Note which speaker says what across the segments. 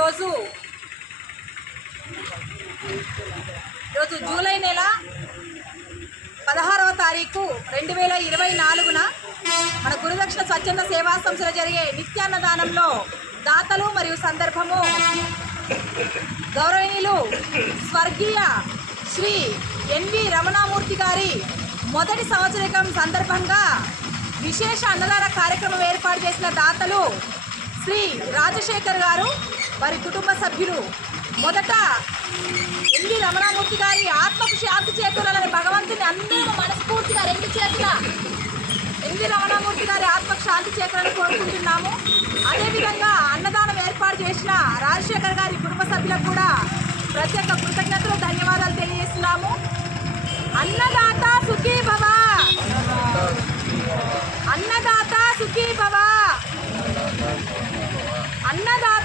Speaker 1: ఈరోజు ఈరోజు జూలై నెల పదహారవ తారీఖు రెండు వేల ఇరవై నాలుగున మన గురుదక్షిణ స్వచ్ఛంద సేవా సంస్థలో జరిగే నిత్యాన్నదానంలో దాతలు మరియు సందర్భము గౌరవనీయులు స్వర్గీయ శ్రీ ఎన్వి రమణామూర్తి గారి మొదటి సంవత్సరికం సందర్భంగా విశేష అన్నదాన కార్యక్రమం ఏర్పాటు చేసిన దాతలు శ్రీ రాజశేఖర్ గారు వారి కుటుంబ సభ్యులు మొదట ఎన్వి రమణామూర్తి గారి ఆత్మకు శాంతి చేకూరాలని భగవంతుని అందరూ మనస్ఫూర్తిగా రెండు చేతుల ఎన్వి రమణామూర్తి గారి ఆత్మకు శాంతి చేకూరాలని కోరుకుంటున్నాము. అదేవిధంగా అన్నదానం ఏర్పాటు చేసిన రాజశేఖర్ గారి కుటుంబ సభ్యులకు కూడా ప్రత్యేక కృతజ్ఞతలు ధన్యవాదాలు తెలియజేస్తున్నాము. అన్నదాత సుఖీ భవ! అన్నదాత సుఖీ భవ! అన్నదాత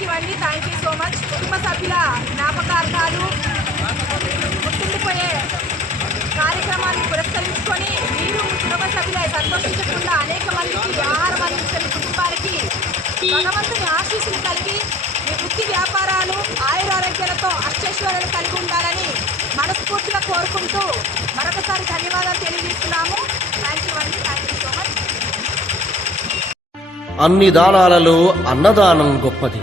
Speaker 1: థ్యాంక్ యూ అండి. Thank you so much. కుటుంబ సభ్యుల జ్ఞాపకార్థాలు గుర్తుండిపోయే కార్యక్రమాన్ని పురస్కరించుకొని మీరు కుటుంబ సభ్యులే సంతోషించకుండా అనేక మందికి ఆహారం అందించిన కుటుంబానికి భగవంతుని ఆశీస్సులు కలిగి మీ వృత్తి వ్యాపారాలు ఆయురారోగ్యాలతో అష్టైశ్వర్యాలు కలిగి ఉండాలని మనస్ఫూర్తిగా కోరుకుంటూ మరొకసారి ధన్యవాదాలు తెలియజేస్తున్నాము. థ్యాంక్ యూ అండి. Thank you so much.
Speaker 2: అన్ని దానాలలో అన్నదానం గొప్పది.